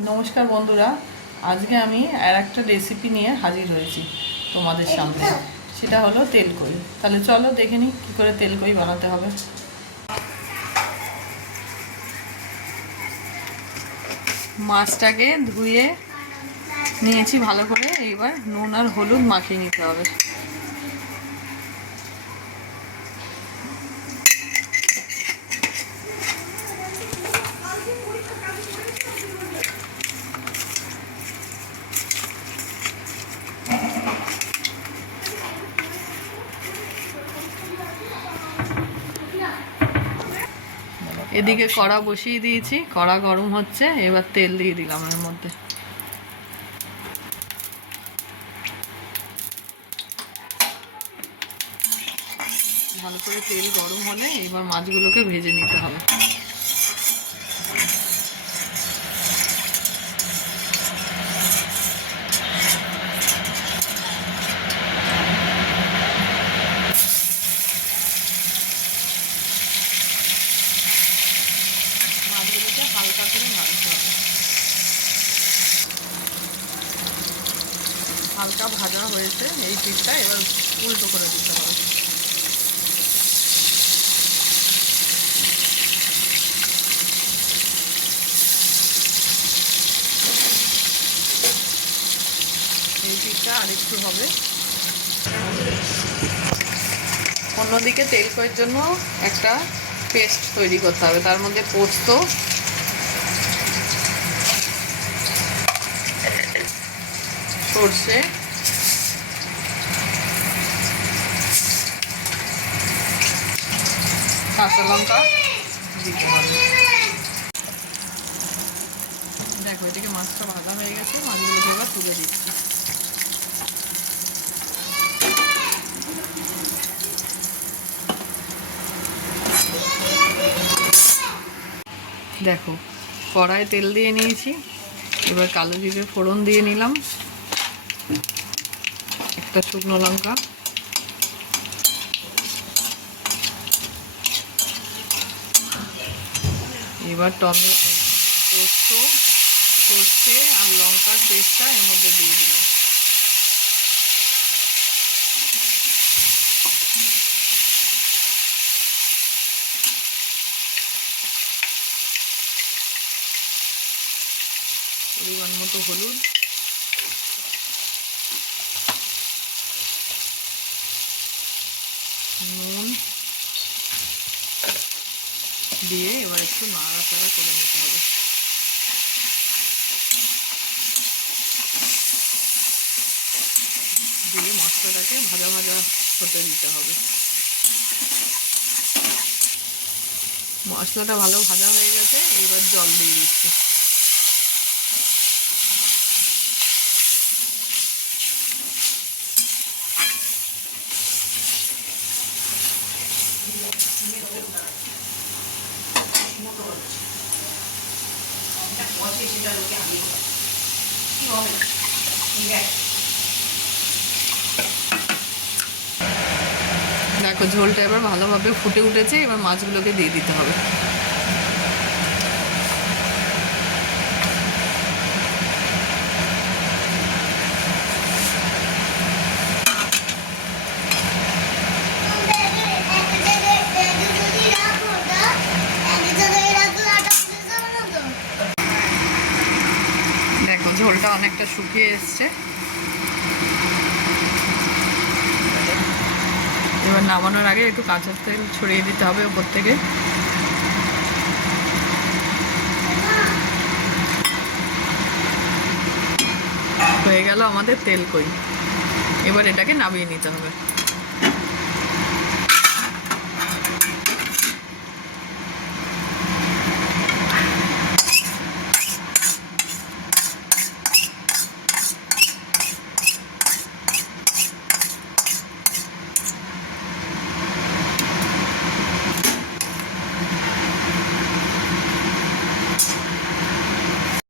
নমস্কার বন্ধুরা, আজকে আমি আর একটা রেসিপি নিয়ে হাজির হয়েছি তোমাদের সামনে। সেটা হলো তেলকই। তাহলে চলো দেখে নিই কী করে তেলকই বানাতে হবে। মাছটাকে ধুয়ে নিয়েছি ভালো করে, এবার নুন আর হলুদ মাখিয়ে নিতে হবে। এদিকে কড়া বসিয়ে দিয়েছি, কড়া গরম হচ্ছে, এবার তেল দিয়ে দিলাম এর মধ্যে। ভালো করে তেল গরম হলে এবার মাছগুলোকে ভেজে নিতে হবে। মাছগুলোকে হালকা করে ভাজতে হবে। হালকা ভাজা হয়েছে এই পিঠটা, এবার উল্টো করে দিতে হবে। এই পিঠটা আরেকটু হবে। অন্যদিকে তেলকইয়ের জন্য একটা পেস্ট তৈরি করতে হবে। তার মধ্যে পোস্ত, সর্ষে, কাঁচা লঙ্কা দিতে হবে। দেখো, এদিকে মাছটা ভাজা হয়ে গেছে, মাছগুলোকে এবার তুলে দিচ্ছি। দেখো, কড়ায় তেল দিয়ে নিয়েছি, এবার কালো জিরে ফোড়ন দিয়ে নিলাম, একটা শুকনো লঙ্কা, এবার পোস্ত, সর্ষে আর লঙ্কার পেস্টটা এর মধ্যে দিয়ে দিলাম। পরিমাণ মতো হলুদ, নুন দিয়ে এবার একটু নাড়াচাড়া করে নিতে হবে। দিয়ে মশলাটাকে ভাজা ভাজা হতে দিতে হবে। মশলাটা ভালো ভাজা হয়ে গেছে, এবার জল দিয়ে দিচ্ছি। দেখো, ঝোলটা এবার ভালোভাবে ফুটে উঠেছে, এবার মাছগুলোকে দিয়ে দিতে হবে। দেখো, ঝোলটা অনেকটা শুকিয়ে এসছে, এবার নামানোর আগে একটু কাঁচা তেল ছড়িয়ে দিতে হবে উপর থেকে। হয়ে গেল আমাদের তেলকই। এবার এটাকে নামিয়ে নিতে হবে।